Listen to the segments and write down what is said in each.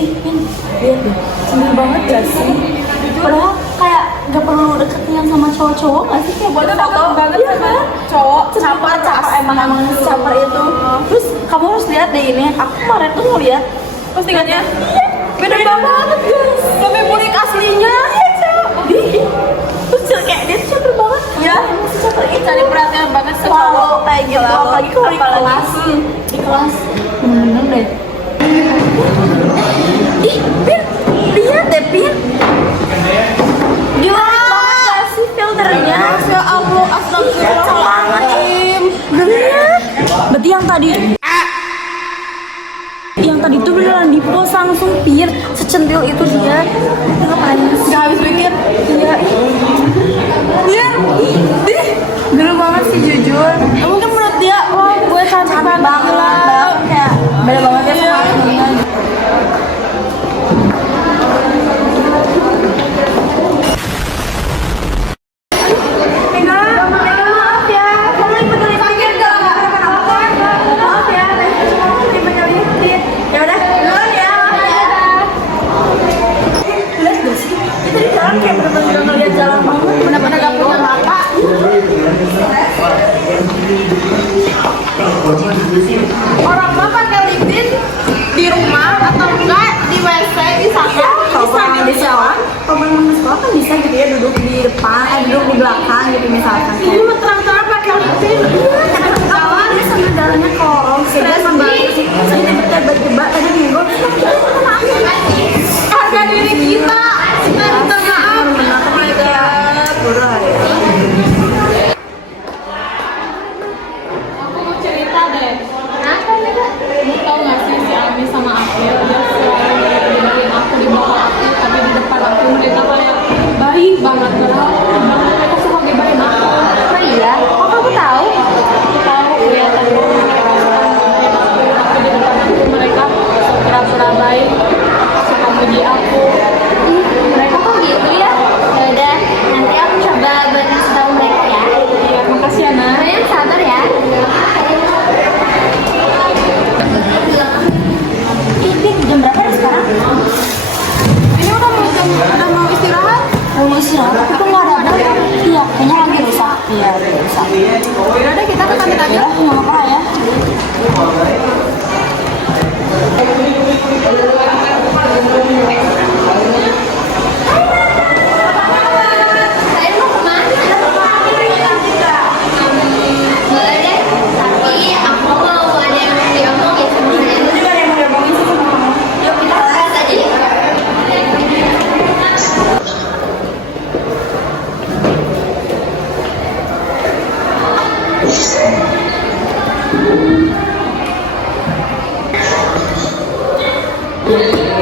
Pin, lihat deh, cemil banget gak sih? Padahal kayak gak perlu deketin sama cowok-cowok gak sih? Kayak buat foto banget iya sama kan? cowok Caper emang caper itu. Terus kamu harus lihat deh ini, aku kemarin tuh ngeliat postingannya. iya, beda banget guys. Lebih unik aslinya. Iya cowok. Terus kayak dia tuh caper banget. Ya, masih caper itu. cari perhatian banget sama Selalu cowok. kayak gitu, Selalu. apalagi kalau di Apalagi. kelas. Di kelas, bener-bener deh. Ih, Pin, lihat deh Pin. Gimana banget gak sih filternya? Ya Allah, astagfirullahaladzim. Lihat. Berarti yang tadi tuh beneran di post langsung Pin. Secentil itu dia. Ngapain sih? Gak habis pikir. Iya. Dia, Bener banget sih jujur. mungkin menurut dia, wah gue cantik banget gila. Kayak beda banget ya sama aslinya. Maaf ya, kamu ikutin sakit gak? Maaf ya, ya udah, duluan ya. Lihat gak sih? Kita di jalan kayak bener-bener gak ngeliat jalan banget. Bener-bener gak punya mata. Orang mah pakai LinkedIn di rumah atau enggak di WC di sana. Kalau di sekolah, kalau memang di sekolah kan bisa gitu ya duduk di depan, duduk di belakang gitu misalkan. Ini mah terang-terang pakai LinkedIn. Awal dia sambil jalannya korong, sudah membantu sih. Saya tiba-tiba tadi minggu, Harga diri kita. Kita minta maaf. tapi kayak murah ya. Aku mau cerita deh. Kamu tau gak sih si Ami sama April dia selalu ngedengerin aku di bawah aku, tapi di depan aku mereka kayak baik banget lah. Mereka suka ngebahin aku. Oh iya, kok kamu tahu? Aku tahu ya tadi mereka suka ngebahin aku di depan aku, mereka pura-pura baik, suka muji aku. Mereka kok gitu ya? Ya udah, nanti aku coba buat ngasih tahu mereka ya. Iya, makasih ya Nah. Kalian sabar ya. Ini jam berapa nih sekarang? Ini udah mau istirahat. Mau istirahat, tapi kok nggak ada apa? Iya, kayaknya lagi rusak. Iya, lagi rusak. Yaudah deh kita ke kantin aja. Ya, nggak apa ya. Boleh deh, tapi aku mau ada yang diomongin sama saya. Yuk kita bahas aja deh.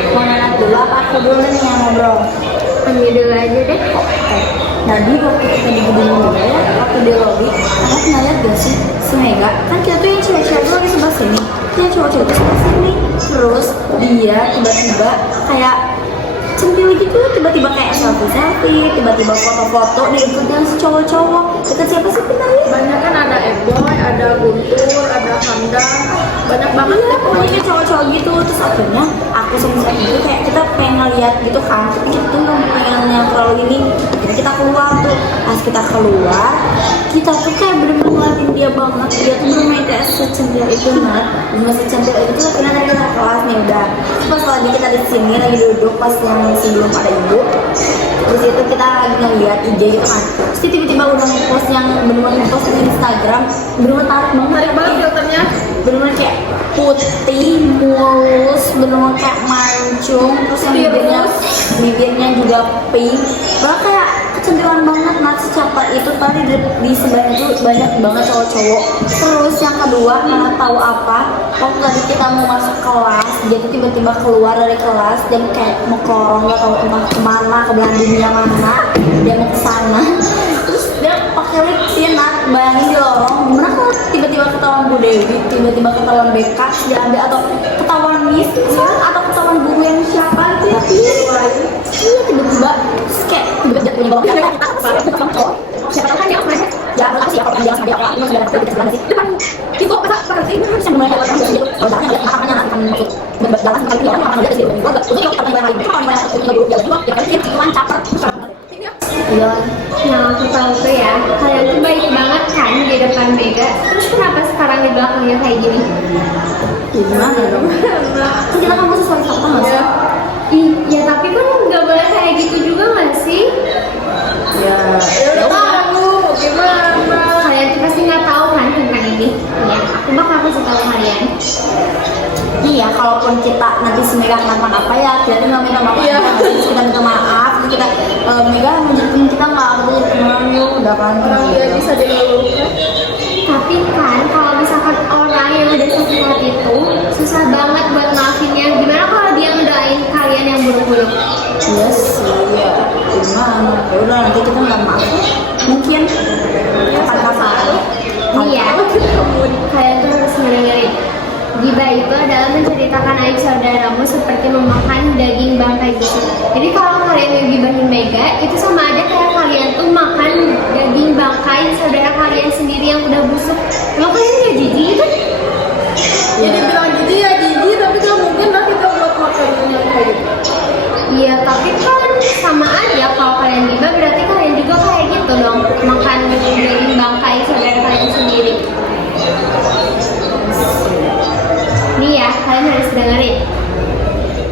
Mau nanya dulu apa aku dulu nih yang ngobrol? Ambil dulu aja deh. Tadi waktu kita di gedung juga ya, waktu di lobby, kamu pernah lihat gak sih si Mega? Kan kita tuh yang cewek-cewek tuh lagi sebelah sini, yang cowok-cowok tuh sebelah sini. Terus dia tiba-tiba kayak centil gitu, tiba-tiba kayak selfie, tiba-tiba foto-foto, dia ikutin si cowok-cowok. Deket siapa sih Pin tadi? Banyak kan ada Eboy, ada Guntur, ada Hamdan, banyak banget Iya, deh pokoknya cowok-cowok gitu. Terus akhirnya aku sama si itu kayak kita pengen ngeliat gitu kan, tapi kita tuh nggak pengen yang terlalu ini. Akhirnya kita keluar tuh, pas kita keluar kita tuh kayak bener-bener ngeliatin dia banget. Dia tuh bener-bener kayak secentil itu Nat, bener secentil itu. Terus akhirnya tadi kita kelas nih udah. Terus pas lagi kita di sini lagi duduk pas yang sebelum ada ibu, terus itu kita lagi ngeliat IG gitu kan. Terus dia tiba-tiba udah nge-post yang bener-bener nge-post di Instagram, bener-bener tarik banget filternya. bener-bener kayak putih, mulus, bener-bener kayak mancung, terus yang bibirnya juga pink. Bahkan kayak kecantikan banget Nat, secapa itu tadi di sebelahnya tuh banyak banget cowok-cowok. Terus yang kedua, karena tahu apa, waktu tadi kita mau masuk kelas, dia tuh tiba-tiba keluar dari kelas dan kayak mau kelorong, gak tahu entah kemana, ke belahan dunia mana, dia mau kesana. Terus dia pakai lipstick Nat, bayangin di lorong, gimana kalau tiba-tiba ketahuan Bu Dewi, tiba-tiba ketahuan BK, diambil atau ketahuan Miss, atau ketahuan guru yang siapa gitu ya, iya tiba-tiba terus kayak tiba-tiba punya bawah siapa tahu kan dia apa ya apa sih kalau dia sampai apa sudah kita sebenarnya sih depan itu apa sih ini harus yang mulai orang gitu kalau jangan ada makanya akan masuk berjalan sekali orang akan ada di sini gua enggak kalau banyak juga ya pasti cuman caper. Iya. Yang aku tahu tuh ya, kalian tuh baik banget kan di depan Mega. Terus kenapa sekarang di belakangnya kayak gini? Gimana dong? Kita kamu sesuai fakta nggak sih? Ih, ya tapi kan nggak boleh kayak gitu juga nggak sih? Ya. Ya udah. Gimana? Kalian tuh pasti nggak tahu kan tentang ini. Ya, aku bakal kasih tahu kalian. Iya, kalaupun kita nanti si Mega kenapa apa ya, kita nggak minta maaf. Iya. Kita minta maaf, kita Mega menjadikan kita nggak boleh teman yuk, udah kan? Orang dia bisa dilalukan. Tapi kan kalau misalkan orang yang udah sakit hati itu susah banget buat maafinnya. Gimana kalau dia ngedoain kalian yang buruk-buruk? Iya sih, ya. Gimana? Ya udah nanti kita nggak maaf. Mungkin kapan-kapan. Nih ya, kalian tuh harus ngedengerin. Gibah itu adalah menceritakan aib saudaramu seperti memakan daging bangkai busuk. Jadi kalau kalian ngegibahin Mega, itu sama aja kayak kalian tuh makan daging bangkai saudara kalian sendiri yang udah busuk. Kalau kalian gak jijik kan? Jadi bilang jijik ya jijik, tapi gak mungkin lah kita buat makan yang kayak gitu. Iya, tapi kan sama aja kalau kalian gibah berarti kalian juga kayak gitu dong, makan daging bangkai saudara kalian sendiri. Nih ya, kalian harus dengerin.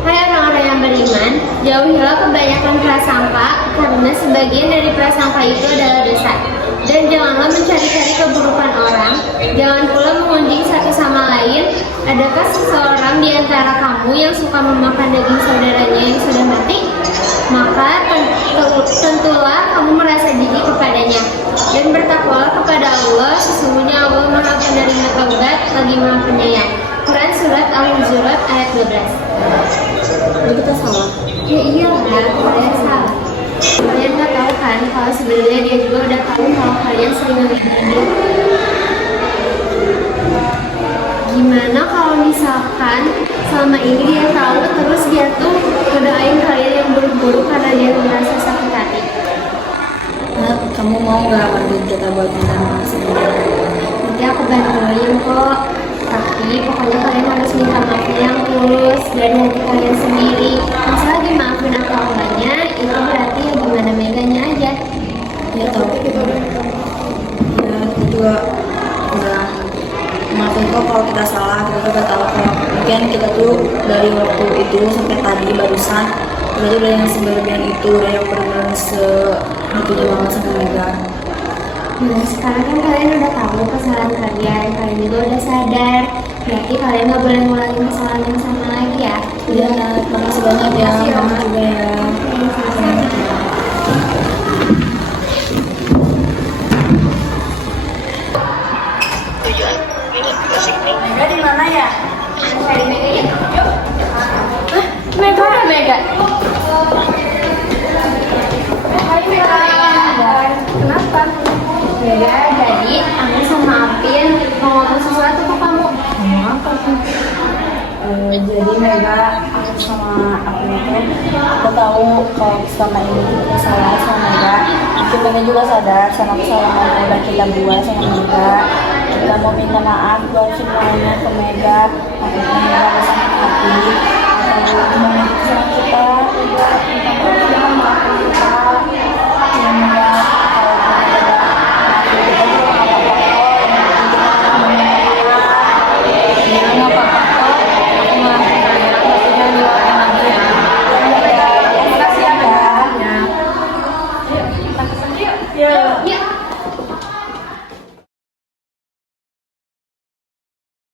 Hai orang-orang yang beriman, jauhilah kebanyakan prasangka, karena sebagian dari prasangka itu adalah dosa. Dan janganlah mencari-cari keburukan orang, jangan pula mengunjing satu sama lain. Adakah seseorang di antara kamu yang suka memakan daging saudaranya yang sudah mati? Maka tentulah kamu merasa jijik kepadanya. Dan bertakwalah kepada Allah, sesungguhnya Allah Maha Penerima Taubat lagi Maha Penyayang. Quran Surat Al-Hujurat ayat 12. Jadi kita salah. Ya iyalah, kalian salah. Kalian nggak tahu kan kalau sebenarnya dia juga udah tahu kalau kalian sering ngegibahin dia. Gimana kalau misalkan selama ini dia tahu terus dia tuh ngedoain kalian yang buruk-buruk karena dia merasa sakit hati? Nah, kamu mau nggak bantuin kita buat minta maaf sebenarnya? Nanti aku bantuin kok. Tapi pokoknya kalian harus minta maaf yang tulus dari hati kalian sendiri. Masalah dimaafin atau enggaknya itu berarti ya gimana Meganya aja. Ya tahu. Ya kita juga udah maafin kok kalau kita salah. Kita juga tahu kalau mungkin kita tuh dari waktu itu sampai tadi barusan kita tuh udah yang seberlebihan itu, udah yang benar segitunya banget sama Mega. Nah sekarang kan kalian udah tahu kesalahan kalian juga udah sadar. Berarti kalian nggak boleh ngulangin kesalahan yang sama lagi ya. Iya, makasih banyak ya, mama juga ya. Mega di mana ya? Cari Mega ya. Mega ada Mega. Hai Mega. Kenapa? Mega, jadi Ami sama Apin mau ngomong sesuatu ke kamu. Ngomong apa tuh? Jadi Mega, aku sama aku itu, aku tahu kalau selama ini kita salah sama Mega. Kita juga sadar sama kesalahan yang udah kita buat sama Mega. Kita mau minta maaf buat semuanya ke Mega. Aku Mega ada sakit hati. Aku mau minta sama kita juga minta maaf jangan maafin kita. Ya Mega, kalau kita udah maafin kita juga nggak apa-apa kok. Yang penting kita mau minta maaf. Ya nggak apa-apa kok. Aku maafin kalian, tapi jangan diulangi lagi ya. Ya, makasih ya Mega. Ya. Yuk, kita kesana yuk. Ya. Yuk.